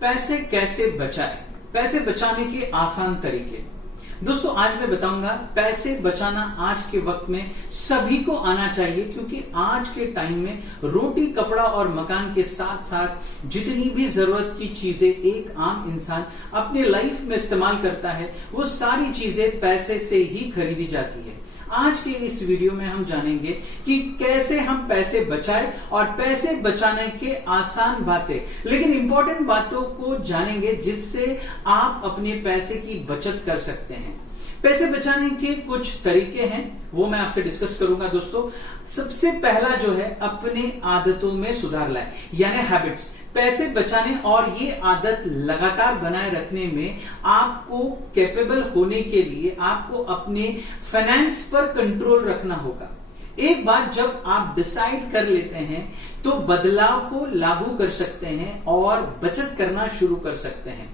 पैसे कैसे बचाएं, पैसे बचाने के आसान तरीके। दोस्तों आज मैं बताऊंगा पैसे बचाना आज के वक्त में सभी को आना चाहिए, क्योंकि आज के टाइम में रोटी कपड़ा और मकान के साथ साथ जितनी भी जरूरत की चीजें एक आम इंसान अपने लाइफ में इस्तेमाल करता है वो सारी चीजें पैसे से ही खरीदी जाती है। आज के इस वीडियो में हम जानेंगे कि कैसे हम पैसे बचाएं और पैसे बचाने के आसान बातें लेकिन इंपॉर्टेंट बातों को जानेंगे जिससे आप अपने पैसे की बचत कर सकते हैं। पैसे बचाने के कुछ तरीके हैं वो मैं आपसे डिस्कस करूंगा। दोस्तों सबसे पहला जो है अपने आदतों में सुधार लाएं, यानी हैबिट्स। पैसे बचाने और ये आदत लगातार बनाए रखने में आपको कैपेबल होने के लिए आपको अपने फाइनेंस पर कंट्रोल रखना होगा। एक बार जब आप डिसाइड कर लेते हैं तो बदलाव को लागू कर सकते हैं और बचत करना शुरू कर सकते हैं।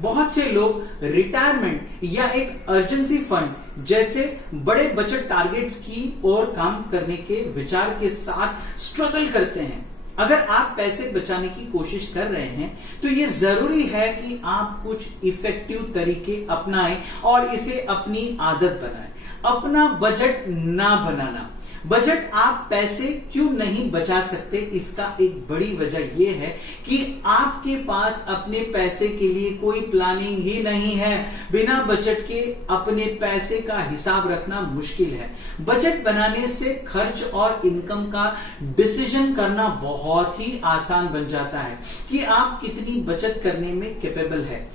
बहुत से लोग रिटायरमेंट या एक अर्जेंसी फंड जैसे बड़े बचत टारगेट्स की ओर काम करने के विचार के साथ स्ट्रगल करते हैं। अगर आप पैसे बचाने की कोशिश कर रहे हैं तो यह जरूरी है कि आप कुछ इफेक्टिव तरीके अपनाएं और इसे अपनी आदत बनाएं। अपना बजट ना बनाना। बजट आप पैसे क्यों नहीं बचा सकते, इसका एक बड़ी वजह यह है कि आपके पास अपने पैसे के लिए कोई प्लानिंग ही नहीं है। बिना बजट के अपने पैसे का हिसाब रखना मुश्किल है। बजट बनाने से खर्च और इनकम का डिसीजन करना बहुत ही आसान बन जाता है कि आप कितनी बचत करने में कैपेबल है।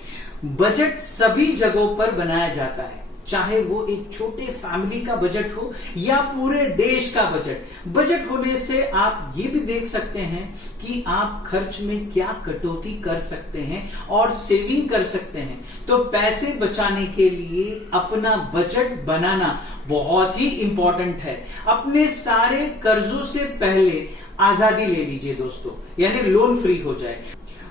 बजट सभी जगहों पर बनाया जाता है, चाहे वो एक छोटे फैमिली का बजट हो या पूरे देश का बजट। बजट होने से आप ये भी देख सकते हैं कि आप खर्च में क्या कटौती कर सकते हैं और सेविंग कर सकते हैं। तो पैसे बचाने के लिए अपना बजट बनाना बहुत ही इंपॉर्टेंट है। अपने सारे कर्जों से पहले आजादी ले लीजिए दोस्तों, यानी लोन फ्री हो जाए।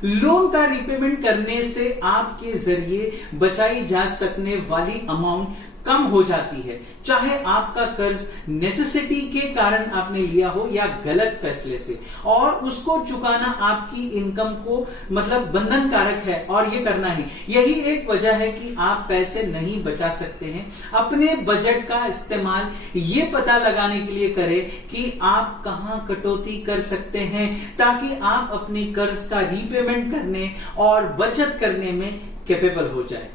लोन का रिपेमेंट करने से आपके जरिए बचाई जा सकने वाली अमाउंट कम हो जाती है, चाहे आपका कर्ज नेसेसिटी के कारण आपने लिया हो या गलत फैसले से, और उसको चुकाना आपकी इनकम को बंधन कारक है और ये करना ही यही एक वजह है कि आप पैसे नहीं बचा सकते हैं। अपने बजट का इस्तेमाल ये पता लगाने के लिए करें कि आप कहां कटौती कर सकते हैं, ताकि आप अपने कर्ज का रीपेमेंट करने और बचत करने में कैपेबल हो जाए।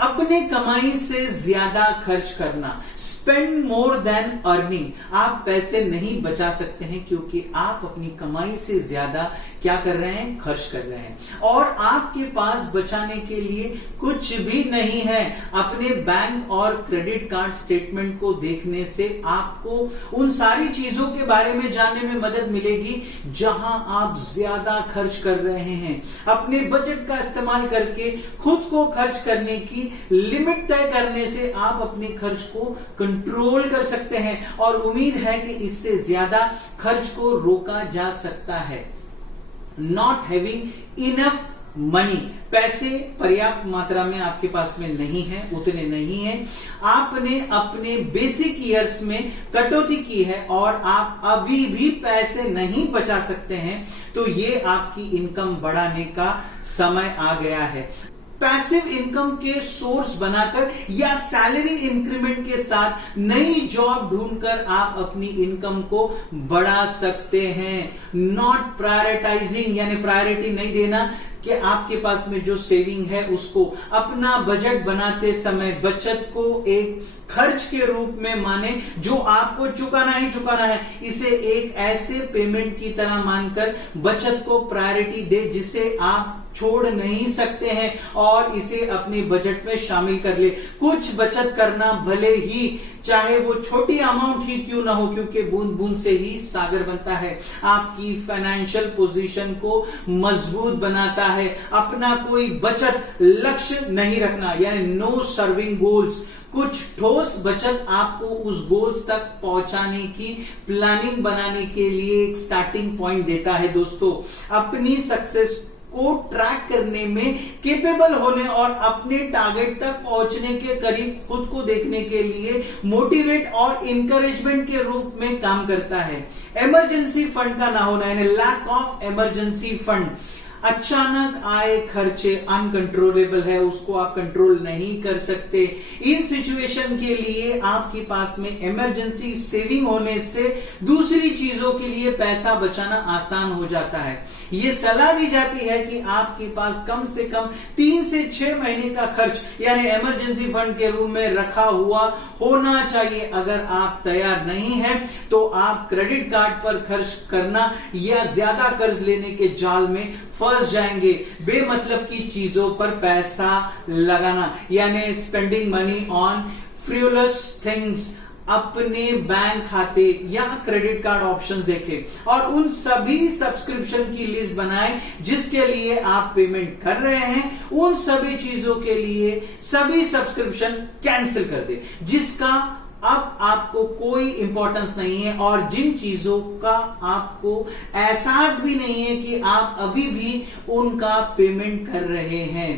अपने कमाई से ज्यादा खर्च करना, स्पेंड मोर देन अर्निंग। आप पैसे नहीं बचा सकते हैं क्योंकि आप अपनी कमाई से ज्यादा क्या कर रहे हैं, खर्च कर रहे हैं, और आपके पास बचाने के लिए कुछ भी नहीं है। अपने बैंक और क्रेडिट कार्ड स्टेटमेंट को देखने से आपको उन सारी चीजों के बारे में जानने में मदद मिलेगी जहां आप ज्यादा खर्च कर रहे हैं। अपने बजट का इस्तेमाल करके खुद को खर्च करने की लिमिट तय करने से आप अपने खर्च को कंट्रोल कर सकते हैं और उम्मीद है कि इससे ज्यादा खर्च को रोका जा सकता है। Not having enough money. पैसे पर्याप्त मात्रा में आपके पास में नहीं है, उतने नहीं है। आपने अपने बेसिक ईयर्स में कटौती की है और आप अभी भी पैसे नहीं बचा सकते हैं, तो ये आपकी इनकम बढ़ाने का समय आ गया है। पैसिव इनकम के सोर्स बनाकर या सैलरी इंक्रीमेंट के साथ नई जॉब ढूंढकर आप अपनी इनकम को बढ़ा सकते हैं। नॉट प्रायोरिटाइजिंग, यानी प्रायोरिटी नहीं देना कि आपके पास में जो सेविंग है उसको अपना बजट बनाते समय बचत को एक खर्च के रूप में माने जो आपको चुकाना ही चुकाना है। इसे एक ऐसे पेमेंट की तरह मानकर बचत को प्रायोरिटी दे जिसे आप छोड़ नहीं सकते हैं और इसे अपने बजट में शामिल कर ले। कुछ बचत करना भले ही चाहे वो छोटी अमाउंट ही क्यों ना हो, क्योंकि बूंद बूंद से ही सागर बनता है। आपकी फाइनेंशियल पोजीशन को मजबूत बनाता है। अपना कोई बचत लक्ष्य नहीं रखना, यानी नो सर्विंग गोल्स। कुछ ठोस बचत आपको उस गोल्स तक पहुंचाने की प्लानिंग बनाने के लिए एक स्टार्टिंग पॉइंट देता है। दोस्तों अपनी सक्सेस को ट्रैक करने में कैपेबल होने और अपने टारगेट तक पहुंचने के करीब खुद को देखने के लिए मोटिवेट और इंकरेजमेंट के रूप में काम करता है। इमरजेंसी फंड का ना होना, यानी लैक ऑफ इमरजेंसी फंड। अचानक आए खर्चे अनकंट्रोलेबल है, उसको आप कंट्रोल नहीं कर सकते। इन सिचुएशन के लिए आपके पास में इमरजेंसी सेविंग होने से दूसरी चीजों के लिए पैसा बचाना आसान हो जाता है। यह सलाह दी जाती है कि आपके पास कम से कम 3 से 6 महीने का खर्च यानी इमरजेंसी फंड के रूप में रखा हुआ होना चाहिए। अगर आप तैयार नहीं हैं तो आप क्रेडिट कार्ड पर खर्च करना या ज्यादा कर्ज लेने के जाल में फंस जाएंगे। बेमतलब की चीजों पर पैसा लगाना यानी spending money on frivolous things. अपने बैंक खाते या क्रेडिट कार्ड ऑप्शन देखें और उन सभी सब्सक्रिप्शन की लिस्ट बनाएं जिसके लिए आप पेमेंट कर रहे हैं। उन सभी चीजों के लिए सभी सब्सक्रिप्शन कैंसिल कर दें जिसका अब आपको कोई इंपॉर्टेंस नहीं है और जिन चीजों का आपको एहसास भी नहीं है कि आप अभी भी उनका पेमेंट कर रहे हैं।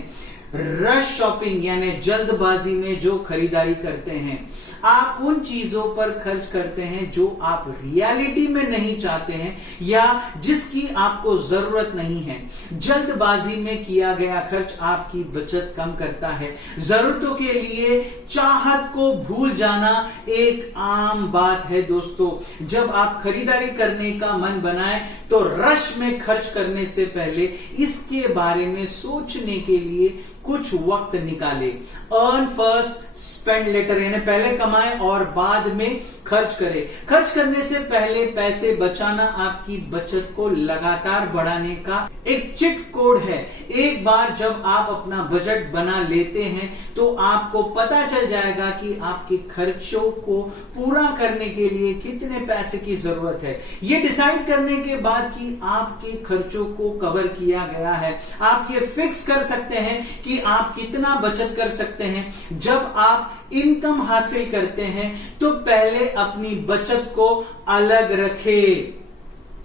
रश शॉपिंग यानी जल्दबाजी में जो खरीदारी करते हैं, आप उन चीजों पर खर्च करते हैं जो आप रियलिटी में नहीं चाहते हैं या जिसकी आपको जरूरत नहीं है। जल्दबाजी में किया गया खर्च आपकी बचत कम करता है। जरूरतों के लिए चाहत को भूल जाना एक आम बात है दोस्तों। जब आप खरीदारी करने का मन बनाएं तो रश में खर्च करने से पहले इसके बारे में सोचने के लिए कुछ वक्त निकाले। अर्न फर्स्ट स्पेंड लेटर यानी पहले कमाएं और बाद में खर्च करें। खर्च करने से पहले पैसे बचाना आपकी बचत को लगातार बढ़ाने का एक चिट कोड है। एक बार जब आप अपना बजट बना लेते हैं तो आपको पता चल जाएगा कि आपके खर्चों को पूरा करने के लिए कितने पैसे की जरूरत है। यह डिसाइड करने के बाद कि आपके खर्चों को कवर किया गया है, आप ये फिक्स कर सकते हैं कि आप कितना बचत कर सकते हैं। जब आप इनकम हासिल करते हैं तो पहले अपनी बचत को अलग रखें,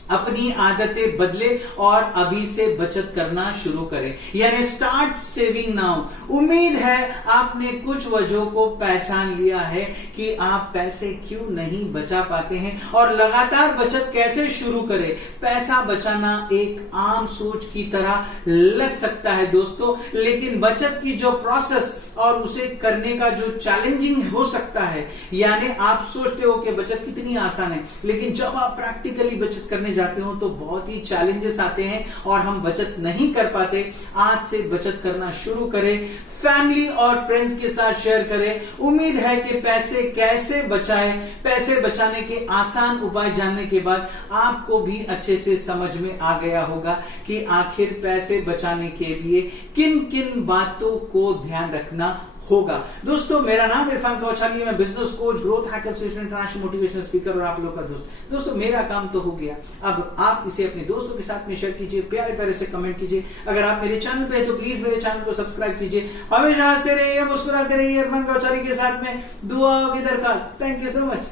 अपनी आदतें बदले और अभी से बचत करना शुरू करें यानी स्टार्ट सेविंग नाउ। उम्मीद है आपने कुछ वजहों को पहचान लिया है कि आप पैसे क्यों नहीं बचा पाते हैं और लगातार बचत कैसे शुरू करें। पैसा बचाना एक आम सोच की तरह लग सकता है दोस्तों, लेकिन बचत की जो प्रोसेस और उसे करने का जो चैलेंजिंग हो सकता है, यानी आप सोचते हो कि बचत कितनी आसान है, लेकिन जब आप प्रैक्टिकली बचत करने जाते हो तो बहुत ही चैलेंजेस आते हैं और हम बचत नहीं कर पाते। आज से बचत करना शुरू करें, फैमिली और फ्रेंड्स के साथ शेयर करें। उम्मीद है कि पैसे कैसे बचाएं, पैसे बचाने के आसान उपाय जानने के बाद आपको भी अच्छे से समझ में आ गया होगा कि आखिर पैसे बचाने के लिए किन किन बातों को ध्यान रखना होगा। दोस्तों मेरा नाम इरफान कौशाली है, मैं business coach, growth hacker, international motivational speaker और आप लोग का दोस्त। दोस्तों मेरा काम तो हो गया, अब आप इसे अपने दोस्तों के साथ में शेयर कीजिए, प्यारे प्यारे से कमेंट कीजिए। अगर आप मेरे चैनल पे हैं तो प्लीज मेरे चैनल को सब्सक्राइब कीजिए। हमेशा हंसते रहिए, मुस्कुराते रहिए, इरफान कौशाली के साथ में दुआओं की दरखास्त। Thank you so much.